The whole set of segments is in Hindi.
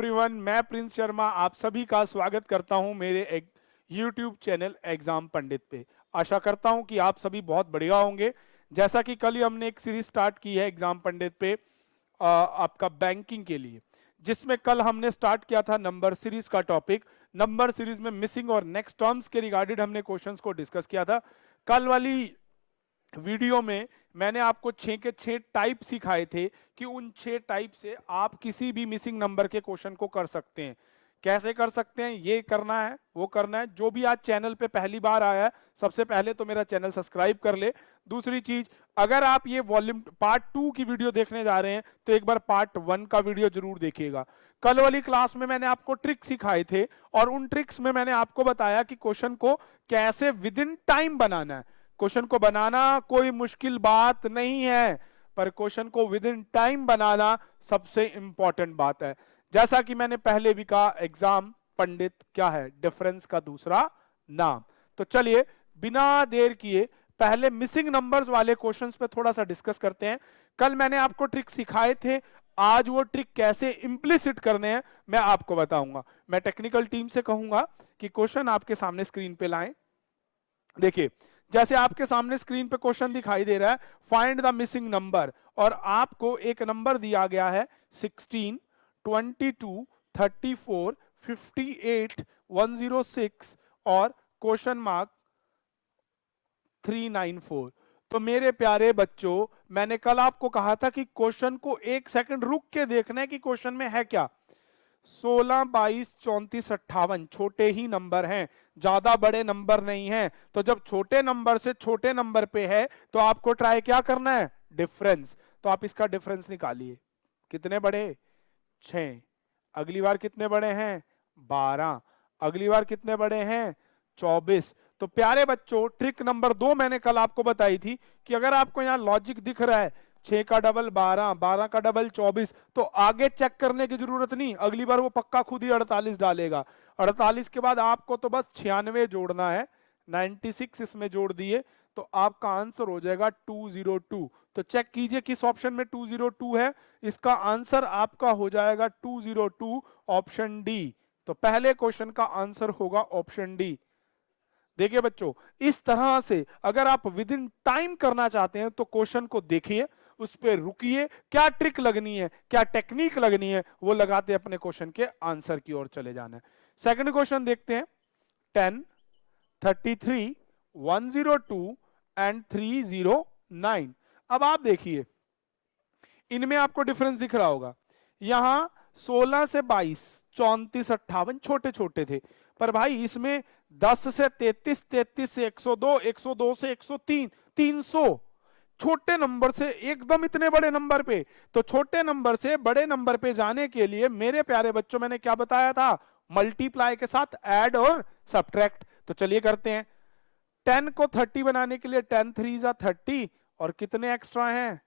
एवरीवन, मैं प्रिंस शर्मा आप सभी का स्वागत करता हूं मेरे एक यूट्यूब चैनल एग्जाम पंडित पे। आशा करता हूं कि आप सभी बहुत बढ़िया होंगे। जैसा कि कल ही हमने एक सीरीज स्टार्ट की है एग्जाम पंडित पे आपका बैंकिंग के लिए, जिसमें कल हमने स्टार्ट किया था नंबर सीरीज का टॉपिक। नंबर सीरीज में मिसिंग और नेक्स्ट टर्म्स के रिगार्डेड हमने क्वेश्चंस को डिस्कस किया था। कल वाली वीडियो में मैंने आपको 6 के 6 टाइप सिखाए थे कि उन 6 टाइप से आप किसी भी मिसिंग नंबर के क्वेश्चन को कर सकते हैं। कैसे कर सकते हैं, ये करना है, वो करना है। जो भी आज चैनल पे पहली बार आया है, सबसे पहले तो मेरा चैनल सब्सक्राइब कर ले। दूसरी चीज, अगर आप ये वॉल्यूम पार्ट 2 की वीडियो देखने जा रहे हैं तो एक बार पार्ट 1 का वीडियो जरूर देखिएगा। कल वाली क्लास में मैंने आपको ट्रिक सिखाए थे और उन ट्रिक्स में मैंने आपको बताया कि क्वेश्चन को कैसे विद इन टाइम बनाना है। क्वेश्चन को बनाना कोई मुश्किल बात नहीं है, पर क्वेश्चन को विद इन टाइम बनाना सबसे इंपॉर्टेंट बात है। जैसा कि मैंने पहले भी कहा, एग्जाम पंडित क्या है, डिफरेंस का दूसरा नाम। तो चलिए बिना देर किए पहले मिसिंग नंबर्स वाले क्वेश्चंस पे थोड़ा सा डिस्कस करते हैं। कल मैंने आपको ट्रिक सिखाए थे, आज वो ट्रिक कैसे इंप्लिसिट करने हैं मैं आपको बताऊंगा। मैं टेक्निकल टीम से कहूंगा कि क्वेश्चन आपके सामने स्क्रीन पे लाएं। देखिए, जैसे आपके सामने स्क्रीन पे क्वेश्चन दिखाई दे रहा है, फाइंड द मिसिंग नंबर, और आपको एक नंबर दिया गया है 16, 22, 34, 58, 106 और क्वेश्चन मार्क 394। तो मेरे प्यारे बच्चों, मैंने कल आपको कहा था कि क्वेश्चन को एक सेकंड रुक के देखना है कि क्वेश्चन में है क्या। 16, 22, 34, 58 छोटे ही नंबर हैं, ज्यादा बड़े नंबर नहीं हैं। तो जब छोटे नंबर से छोटे नंबर पे है तो आपको ट्राई क्या करना है, डिफरेंस। तो आप इसका डिफरेंस निकालिए। कितने बड़े, 6। अगली बार कितने बड़े हैं, 12। अगली बार कितने बड़े हैं, 24। तो प्यारे बच्चों, ट्रिक नंबर 2 मैंने कल आपको बताई थी कि अगर आपको यहां लॉजिक दिख रहा है 6 का डबल 12, 12 का डबल 24, तो आगे चेक करने की जरूरत नहीं, अगली बार वो पक्का खुद ही 48 डालेगा। 48 के बाद आपको तो बस 96 जोड़ना है, 96 इसमें जोड़ दिए तो आपका आंसर हो जाएगा 202। तो चेक कीजिए किस ऑप्शन में 202 है। इसका आंसर आपका हो जाएगा 202, ऑप्शन डी। तो पहले क्वेश्चन का आंसर होगा ऑप्शन डी। देखिए बच्चों, इस तरह से अगर आप विद इन टाइम करना चाहते हैं तो क्वेश्चन को देखिए, उस पर रुकिए, क्या ट्रिक लगनी है, क्या टेक्निक लगनी है, वो लगाते अपने क्वेश्चन के आंसर की ओर चले जाना है। सेकंड क्वेश्चन देखते हैं। 10, 33, 102 एंड 309। अब आप देखिए, इनमें आपको डिफरेंस दिख रहा होगा। यहां 16 से 22, 34, 58 छोटे छोटे थे, पर भाई इसमें 10 से 33, 33 से 102, 102 से 103, 300 छोटे नंबर से एकदम इतने बड़े नंबर पे। तो छोटे नंबर से बड़े नंबर पे जाने के लिए मेरे प्यारे बच्चों, मैंने क्या बताया था, मल्टीप्लाई के साथ ऐड और सब्ट्रैक्ट। तो चलिए करते हैं। 10 को 30 बनाने के लिए 10 3 जा 30, और कितने एक्स्ट्रा हैं,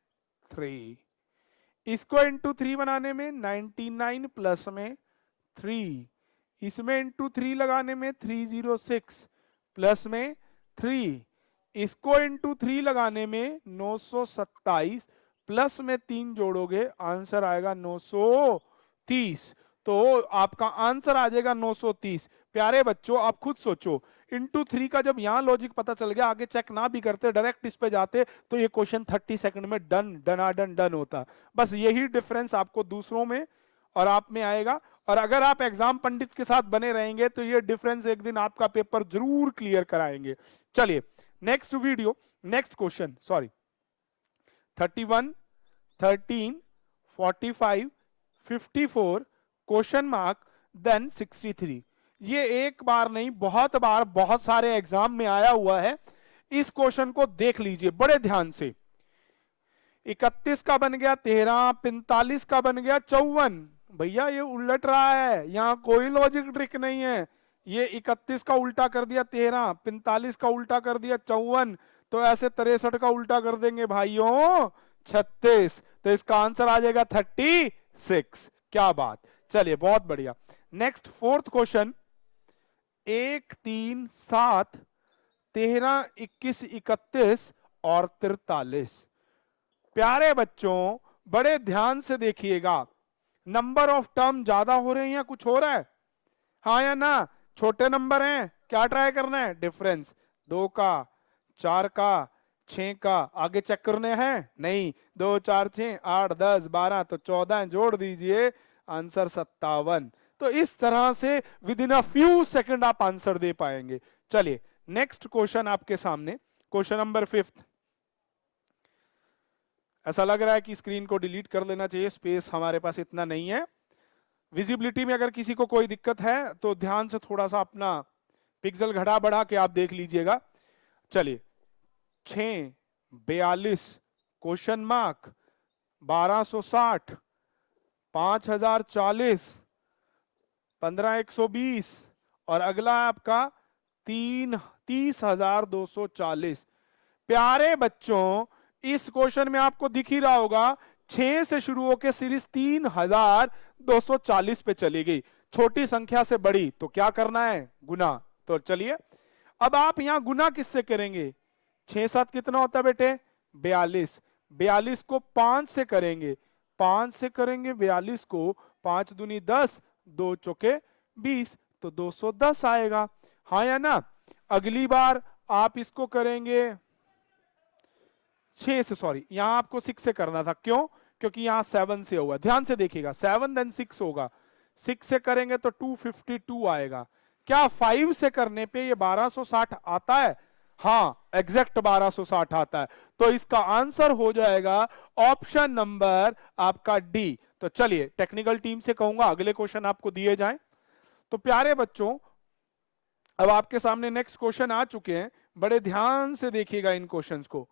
3। इसको इंटू 3 बनाने में 99 प्लस में 3, इसमें इंटू 3 लगाने में 306 प्लस में 3, इसको इंटू 3 लगाने में 927 प्लस में 3 जोड़ोगे आंसर आएगा 930। तो आपका आंसर आ जाएगा 930। प्यारे बच्चों, आप खुद सोचो, इंटू 3 का जब यहां लॉजिक पता चल गया, आगे चेक ना भी करते, डायरेक्ट इस पे जाते, तो ये क्वेश्चन 30 सेकंड में डन डनाडन डन होता। बस यही डिफरेंस आपको दूसरों में और आप में आएगा। और अगर आप एग्जाम पंडित के साथ बने रहेंगे तो ये डिफरेंस एक दिन आपका पेपर जरूर क्लियर कराएंगे। चलिए next video, next question, sorry, 31, 13, 45, 54, question mark, then 63। ये एक बार नहीं, बहुत बार बहुत सारे एग्जाम में आया हुआ है। इस क्वेश्चन को देख लीजिए बड़े ध्यान से। 31 का बन गया 13, 45 का बन गया 54। भैया ये उलट रहा है, यहां कोई लॉजिक ट्रिक नहीं है। ये 31 का उल्टा कर दिया 13, 45 का उल्टा कर दिया 54, तो ऐसे 63 का उल्टा कर देंगे भाइयों 36। तो इसका आंसर आ जाएगा 36। क्या बात, चलिए बहुत बढ़िया। नेक्स्ट फोर्थ क्वेश्चन, 1, 3, 7, 13, 21, 31 और 43। प्यारे बच्चों बड़े ध्यान से देखिएगा, नंबर ऑफ टर्म ज्यादा हो रहे हैं या कुछ हो रहा है, हाँ या ना? छोटे नंबर हैं, क्या ट्राई करना है? डिफरेंस, 2 का, 4 का, 6 का, आगे चेक करने हैं नहीं, 2 4 6 8 10 12, तो 14 जोड़ दीजिए, आंसर 57। तो इस तरह से with in a few second आप आंसर दे पाएंगे। चलिए नेक्स्ट क्वेश्चन आपके सामने, क्वेश्चन नंबर 5। ऐसा लग रहा है कि स्क्रीन को डिलीट कर लेना चाहिए, स्पेस हमारे पास इतना नहीं है। विजिबिलिटी में अगर किसी को कोई दिक्कत है तो ध्यान से थोड़ा सा अपना पिक्सल घटा बढ़ा के आप देख लीजिएगा। चलिए 642 क्वेश्चन मार्क 1260 5040 15120 और अगला आपका 30,240। प्यारे बच्चों इस क्वेश्चन में आपको दिख ही रहा होगा 6 से शुरू होकर सीरीज 3,240 पे चली गई। छोटी संख्या से बड़ी तो क्या करना है? गुना। तो चलिए अब आप यहां गुना किससे करेंगे? 6 7 कितना होता है बेटे? 42। 42 को 5 से करेंगे, 5 से करेंगे 42 को, 5 दूनी 10, 2 चौके 20, तो 210 आएगा, हाँ या ना? अगली बार आप इसको करेंगे 6 से, सॉरी यहां आपको 6 से करना था, क्यों? क्योंकि यहां 7 से होगा, ध्यान से देखिएगा 7 देन 6 होगा, 6 से करेंगे तो 252 आएगा। क्या 5 से करने पे ये 1260 आता है? हाँ एग्जैक्ट 1260 आता है, तो इसका आंसर हो जाएगा ऑप्शन नंबर आपका डी। तो चलिए टेक्निकल टीम से कहूंगा अगले क्वेश्चन आपको दिए जाएं। तो प्यारे बच्चों अब आपके सामने नेक्स्ट क्वेश्चन आ चुके हैं, बड़े ध्यान से देखिएगा इन क्वेश्चंस को।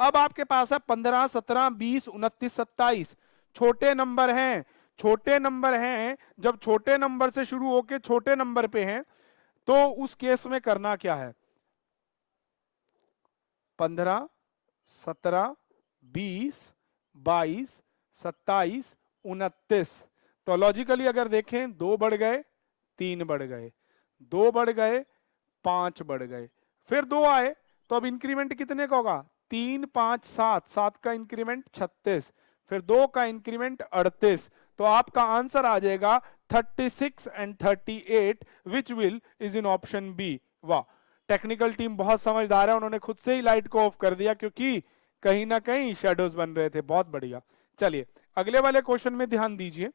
अब आपके पास है 15 17 20 29 27, छोटे नंबर हैं, छोटे नंबर हैं, जब छोटे नंबर से शुरू होके छोटे नंबर पे हैं तो उस केस में करना क्या है? 15 17 20 22 27 29, तो लॉजिकली अगर देखें 2 बढ़ गए, 3 बढ़ गए, 2 बढ़ गए, 5 बढ़ गए, फिर 2 आए, तो अब इंक्रीमेंट कितने का होगा? 3 5 7, 7 का इंक्रीमेंट 36, फिर 2 का इंक्रीमेंट 38, तो आपका आंसर आ जाएगा 36 and 38 which will is in option B. वाह, टेक्निकल टीम बहुत समझदार है, उन्होंने खुद से ही लाइट को ऑफ कर दिया क्योंकि कहीं ना कहीं शेडोज बन रहे थे, बहुत बढ़िया। चलिए अगले वाले क्वेश्चन में ध्यान दीजिए,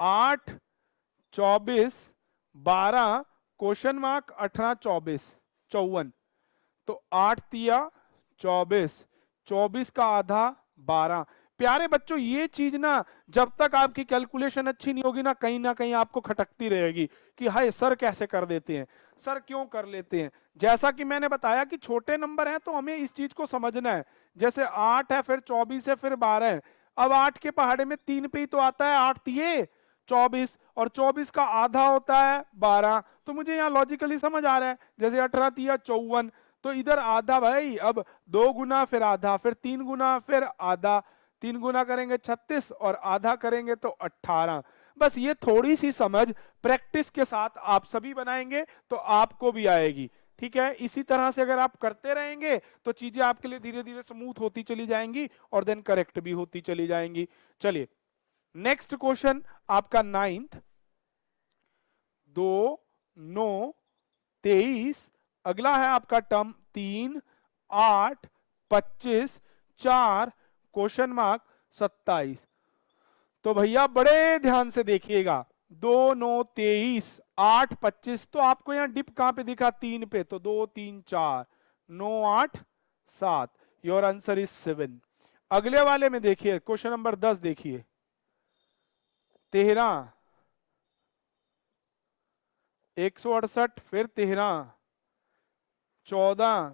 8 24 12 क्वेश्चन मार्क 18 24 54, तो 8 तिया 24, 24 का आधा 12। प्यारे बच्चों ये चीज ना जब तक आपकी कैलकुलेशन अच्छी नहीं होगी ना कहीं आपको खटकती रहेगी कि हाय सर कैसे कर देते हैं, सर क्यों कर लेते हैं। जैसा कि मैंने बताया कि छोटे नंबर हैं तो हमें इस चीज को समझना है, जैसे 8 है, फिर 24 है, फिर 12 है, अब 8 के पहाड़े में 3 पे ही तो आता है 8 तिये 24, और 24 का आधा होता है 12, तो मुझे यहाँ लॉजिकली समझ आ रहा है, जैसे 18 तिया 54, तो इधर आधा भाई, अब 2 गुना फिर आधा, फिर 3 गुना फिर आधा, 3 गुना करेंगे 36 और आधा करेंगे तो 18। बस ये थोड़ी सी समझ प्रैक्टिस के साथ आप सभी बनाएंगे तो आपको भी आएगी, ठीक है? इसी तरह से अगर आप करते रहेंगे तो चीजें आपके लिए धीरे धीरे स्मूथ होती चली जाएंगी और देन करेक्ट भी होती चली जाएंगी। चलिए नेक्स्ट क्वेश्चन आपका 9th, 2 9 23, अगला है आपका टर्म 3 8 25 4 क्वेश्चन मार्क 27। तो भैया बड़े ध्यान से देखिएगा, 2 9 23 8 25, तो आपको यहाँ डिप कहां पे दिखा? 3 पे, तो 2 3 4 9 8 7, योर आंसर इज 7। अगले वाले में देखिए क्वेश्चन नंबर 10 देखिए, 13 168, फिर 13 14,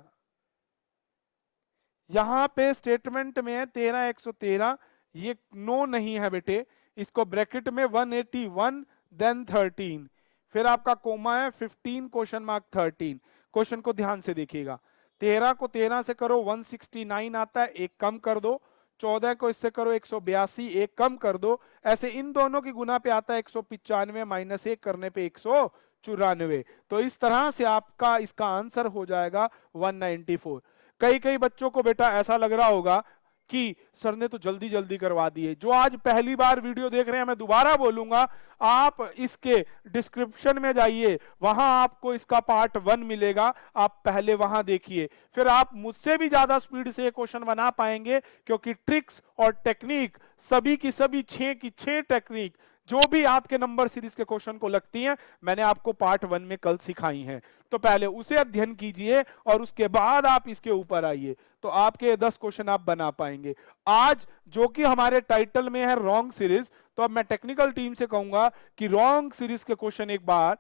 यहां पे स्टेटमेंट में है 13 113, ये नो नहीं है बेटे, इसको ब्रैकेट में 181 देन 13, फिर आपका कोमा है 15 क्वेश्चन मार्क 13। क्वेश्चन को ध्यान से देखिएगा, 13 को 13 से करो 169 आता है, एक कम कर दो, 14 को इससे करो 182, एक कम कर दो, ऐसे इन दोनों की गुना पे आता है 195 माइनस 1 करने पे 194, तो इस तरह से आपका इसका आंसर हो जाएगा 194। कई कई बच्चों को बेटा ऐसा लग रहा होगा कि सर ने तो जल्दी जल्दी करवा दिए। जो आज पहली बार वीडियो देख रहे हैं, मैं दोबारा बोलूंगा, आप इसके डिस्क्रिप्शन में जाइए, वहां आपको इसका पार्ट 1 मिलेगा, आप पहले वहां देखिए, फिर आप मुझसे भी ज्यादा स्पीड से ये क्वेश्चन बना पाएंगे, क्योंकि ट्रिक्स और टेक्निक सभी की सभी 6 की 6 टेक्निक जो भी आपके नंबर सीरीज के क्वेश्चन को लगती हैं, मैंने आपको पार्ट 1 में कल सिखाई हैं। तो पहले उसे अध्ययन कीजिए और उसके बाद आप इसके ऊपर आइए, तो आपके 10 क्वेश्चन आप बना पाएंगे। आज जो कि हमारे टाइटल में है रॉन्ग सीरीज, तो अब मैं टेक्निकल टीम से कहूंगा कि रॉन्ग सीरीज के क्वेश्चन एक बार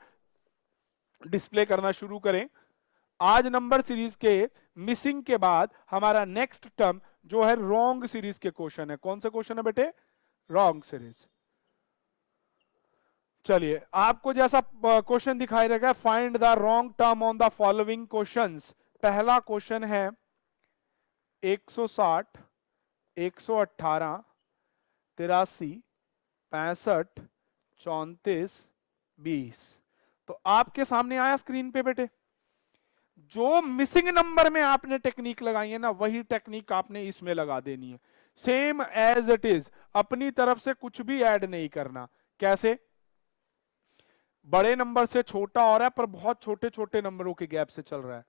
डिस्प्ले करना शुरू करें। आज नंबर सीरीज के मिसिंग के बाद हमारा नेक्स्ट टर्म जो है रॉन्ग सीरीज के क्वेश्चन है। कौन से क्वेश्चन है बेटे? Wrong series. चलिए, आपको जैसा क्वेश्चन दिखाई रहेगा, find the wrong term on the following questions. पहला क्वेश्चन है 160, 118, 83, 65, 34, 20। तो आपके सामने आया स्क्रीन पे बेटे। जो मिसिंग नंबर में आपने टेक्निक लगाई है ना, वही टेक्निक आपने इसमें लगा देनी है, सेम एज इट इज, अपनी तरफ से कुछ भी ऐड नहीं करना। कैसे? बड़े नंबर से छोटा हो रहा है पर बहुत छोटे छोटे नंबरों के गैप से चल रहा है,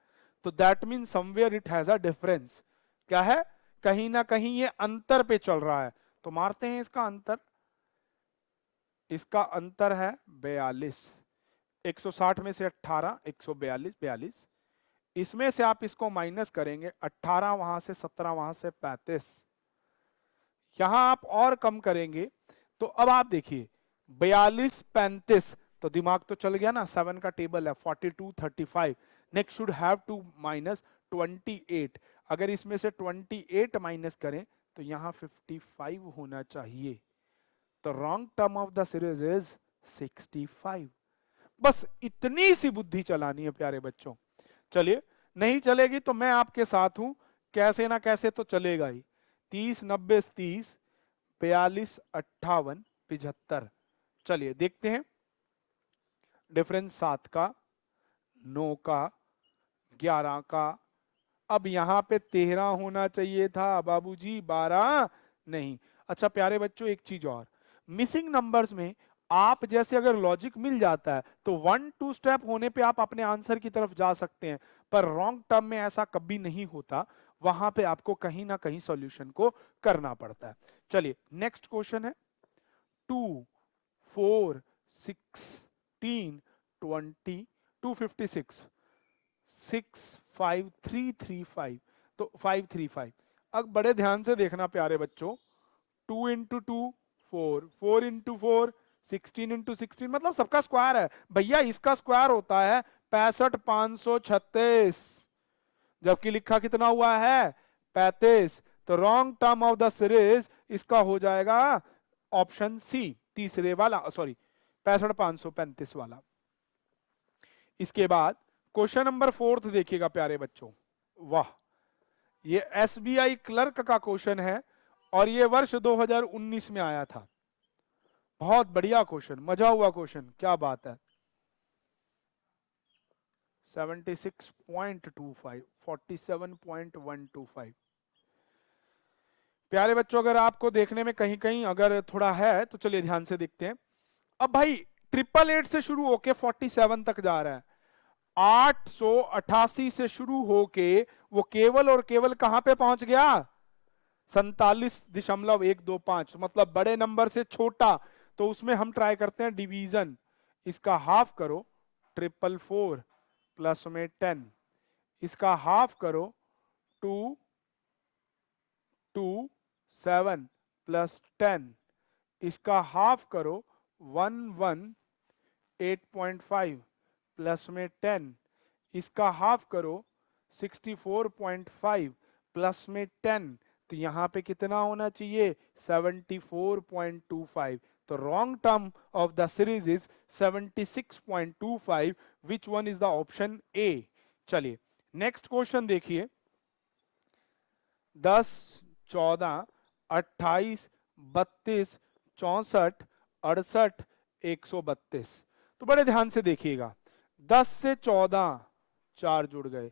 तो that mean somewhere it has a difference. क्या है? कहीं ना कहीं ये अंतर पे चल रहा है। तो मारते हैं इसका अंतर। इसका अंतर है 42। 160 में से 18, 142, 42। इसमें से आप इसको माइनस करेंगे, 18 वहां से, 17 वहां से, 35। यहां आप और कम करेंगे तो अब आप देखिए 42, 35, तो दिमाग तो चल गया ना, 7 का टेबल है, 42, 35। Next should have to minus 28। अगर इसमें से 28 माइनस करें तो यहां 55 होना चाहिए। तो wrong term of the series is 65। बस इतनी सी बुद्धि चलानी है प्यारे बच्चों। चलिए, नहीं चलेगी तो मैं आपके साथ हूं, कैसे ना कैसे तो चलेगा ही। 30, 90, 30, 42, 58, 75। चलिए देखते हैं। डिफरेंस 7 का, 9 का, 11 का। अब यहां पे 13 होना चाहिए था बाबूजी, 12 नहीं। अच्छा प्यारे बच्चों, एक चीज और, मिसिंग नंबर्स में आप जैसे अगर लॉजिक मिल जाता है तो 1-2 स्टेप होने पे आप अपने आंसर की तरफ जा सकते हैं, पर रॉन्ग टर्म में ऐसा कभी नहीं होता, वहां पे आपको कहीं ना कहीं सॉल्यूशन को करना पड़ता है। चलिए नेक्स्ट क्वेश्चन है 2, 4, 16, 20, 256, 65335। तो 535। अब बड़े ध्यान से देखना प्यारे बच्चों, 2 इंटू 2 4, 4 इंटू 4 16 इंटू 16, मतलब सबका स्क्वायर है भैया। इसका स्क्वायर होता है 65,536, जबकि लिखा कितना हुआ है 35। तो wrong term of the series इसका हो जाएगा ऑप्शन सी, तीसरे वाला, सॉरी 65,535 वाला। इसके बाद क्वेश्चन नंबर 4 देखिएगा प्यारे बच्चों। वाह, ये एसबीआई क्लर्क का क्वेश्चन है और ये वर्ष 2019 में आया था। बहुत बढ़िया क्वेश्चन, मजा हुआ क्वेश्चन, क्या बात है। 76.25, 47.125। प्यारे बच्चों, अगर आपको देखने में कहीं कहीं अगर थोड़ा है तो चलिए ध्यान से देखते हैं। अब भाई 888 से शुरू होके 47 तक जा रहा है, 888 से शुरू होके वो केवल और केवल कहां पे पहुंच गया? 47.125, मतलब बड़े नंबर से छोटा। तो उसमें हम ट्राई करते हैं डिवीजन। इसका हाफ करो 444 प्लस में 10, इसका हाफ करो 2, 2, 7 प्लस 10, इसका हाफ करो 1, 1, 8.5 प्लस में 10, इसका हाफ करो 64.5 प्लस में 10। तो यहां पे कितना होना चाहिए? 74.25। तो wrong term of the series is 76.25, which one is the option A. चलिए नेक्स्ट क्वेश्चन देखिए। 10, 14, 28, 32, 64, 68, 132। तो बड़े ध्यान से देखिएगा, 10 से 14 4 जुड़ गए,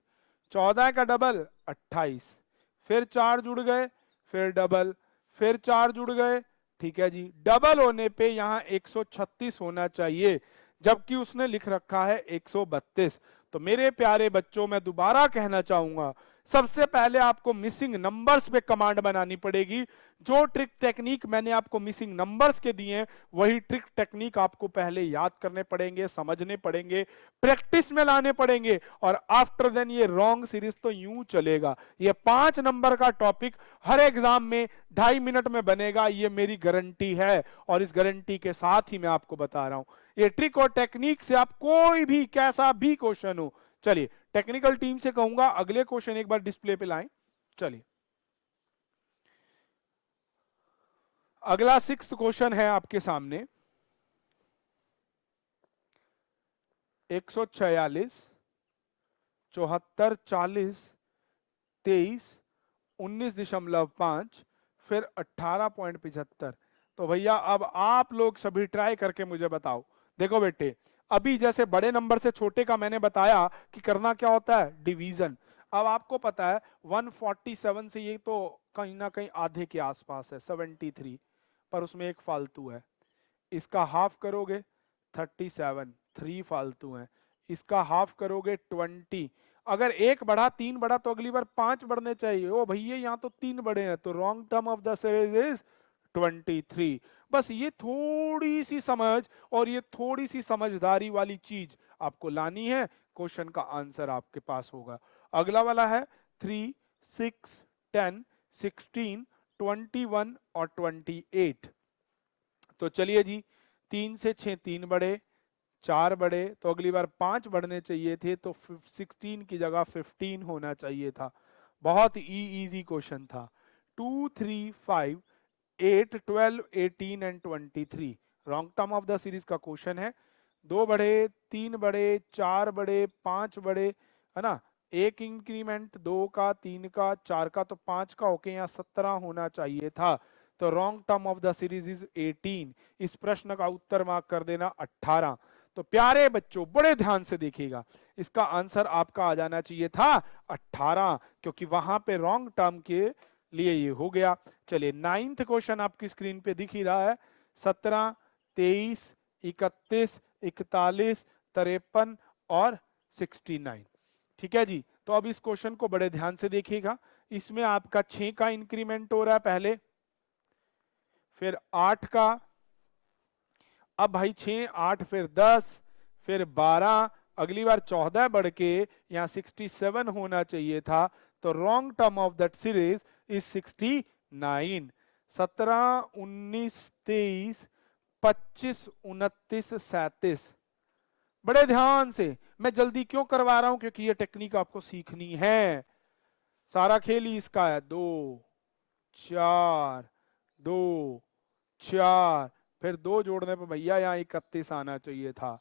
14 का डबल 28, फिर 4 जुड़ गए, फिर डबल, फिर 4 जुड़ गए, ठीक है जी। डबल होने पे यहाँ 136 होना चाहिए, जबकि उसने लिख रखा है 132। तो मेरे प्यारे बच्चों, मैं दोबारा कहना चाहूंगा, सबसे पहले आपको मिसिंग नंबर्स पे कमांड बनानी पड़ेगी। जो ट्रिक टेक्निक मैंने आपको मिसिंग नंबर्स के दिए, वही ट्रिक टेक्निक आपको पहले याद करने पड़ेंगे, समझने पड़ेंगे, प्रैक्टिस में लाने पड़ेंगे, और आफ्टर देन ये रॉन्ग सीरीज तो यूं चलेगा। ये 5 नंबर का टॉपिक हर एग्जाम में 2.5 मिनट में बनेगा, ये मेरी गारंटी है, और इस गारंटी के साथ ही मैं आपको बता रहा हूं। ये ट्रिक और टेक्निक से आप कोई भी कैसा भी क्वेश्चन हो, चलिए टेक्निकल टीम से कहूंगा अगले क्वेश्चन एक बार डिस्प्ले पे लाएं। चलिए अगला 6th क्वेश्चन है आपके सामने। 146, 74, 40, 23, 19.5, फिर 18.75। तो भैया अब आप लोग सभी ट्राई करके मुझे बताओ। देखो बेटे, अभी जैसे बड़े नंबर से छोटे का मैंने बताया कि करना क्या होता है, डिवीजन। अब आपको पता है 147 से ये तो कहीं ना कहीं आधे के आसपास है, 73, पर उसमें एक फालतू है। इसका हाफ करोगे 37, 3 फालतू है। इसका हाफ करोगे 20। अगर एक बढ़ा 3 बढ़ा तो अगली बार 5 बढ़ने चाहिए। ओ भैया यहाँ तो 3 बढ़े हैं, तो wrong term of the series is 23। बस ये थोड़ी सी समझ और ये थोड़ी सी समझदारी वाली चीज आपको लानी है, क्वेश्चन का आंसर आपके पास होगा। अगला वाला है 3, 6, 10, 16, 21 और 28। तो चलिए जी, 3 से 6 3 बढ़े, 4 बढ़े, तो अगली बार 5 बढ़ने चाहिए थे, तो 16 की जगह 15 होना चाहिए था। बहुत इजी क्वेश्चन था। 2, 3, 5, 8, 12, 18 and 23 wrong term of the series का क्वेश्चन है। 2 बढ़े, 3 बढ़े, 4 बढ़े, 5 बढ़े, है ना। एक इंक्रीमेंट 2 का, 3 का, 4 का, तो 5 का होके यहाँ 17 होना चाहिए था। तो wrong term of the series is 18। इस प्रश्न का उत्तर मार्क कर देना 18। तो प्यारे बच्चों बड़े ध्यान से देखिएगा, इसका आंसर आपका आ जाना चाहिए था 18, क्योंकि वहां पे रॉन्ग टर्म के लिए ये हो गया। चलिए 9th क्वेश्चन आपकी स्क्रीन पे दिख ही रहा है। 17, 23, 31, 41, 53 और 69। ठीक है जी। तो अब इस क्वेश्चन को बड़े ध्यान से देखिएगा। इसमें आपका 6 का इंक्रीमेंट हो रहा है पहले, फिर 8 का, अब भाई 6, 8, फिर 10, फिर 12, अगली बार 14 बढ़ के यहाँ 67 होना चाहिए था। तो wrong term of that series is 69। 17, 19, 23, 25, 29, 37। बड़े ध्यान से, मैं जल्दी क्यों करवा रहा हूं, क्योंकि ये टेक्निक आपको सीखनी है। सारा खेल ही इसका है। 2, 4, 2, 4, फिर 2 जोड़ने पर भैया यहाँ 31 आना चाहिए था।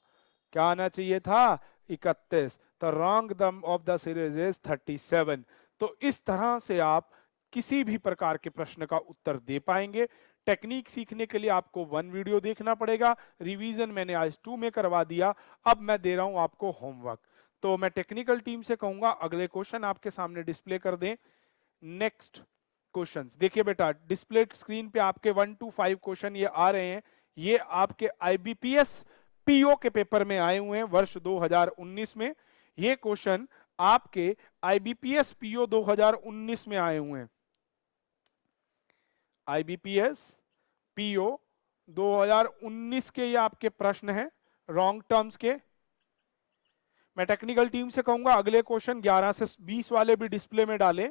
क्या आना चाहिए था, 31। तो wrong term of the series is 37। तो इस तरह से आप किसी भी प्रकार के प्रश्न का उत्तर दे पाएंगे। टेक्निक सीखने के लिए आपको 1 वीडियो देखना पड़ेगा, रिवीजन मैंने आज 2 में करवा दिया। अब मैं दे रहा हूं आपको होमवर्क। तो मैं टेक्निकल टीम से कहूंगा अगले क्वेश्चन आपके सामने डिस्प्ले कर दें। नेक्स्ट क्वेश्चंस देखिए बेटा, डिस्प्ले स्क्रीन पे आपके 1 to 5 क्वेश्चन ये आ रहे हैं। ये आपके आईबीपीएस पीओ के पेपर में आए हुए हैं वर्ष 2019 में। ये क्वेश्चन आपके आईबीपीएस पीओ 2019 में आए हुए हैं। आईबीपीएस पीओ 2019 के ये आपके प्रश्न हैं रॉन्ग टर्म्स के। मैं टेक्निकल टीम से कहूंगा अगले क्वेश्चन 11 से 20 वाले भी डिस्प्ले में डालें,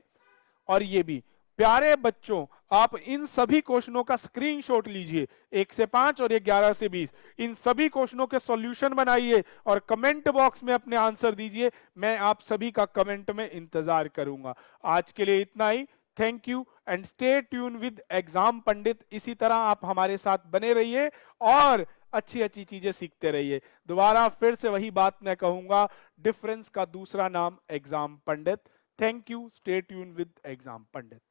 और ये भी। प्यारे बच्चों, आप इन सभी क्वेश्चनों का स्क्रीनशॉट लीजिए, 1 से 5 और 11 से 20। इन सभी क्वेश्चनों के सॉल्यूशन बनाइए और कमेंट बॉक्स में अपने आंसर दीजिए। मैं आप सभी का कमेंट में इंतजार करूंगा। आज के लिए इतना ही। Thank you and stay tune with Exam Pandit. इसी तरह आप हमारे साथ बने रहिए और अच्छी अच्छी चीजें सीखते रहिए। दोबारा फिर से वही बात मैं कहूंगा, डिफरेंस का दूसरा नाम exam Pandit. Thank you, stay tune with Exam Pandit.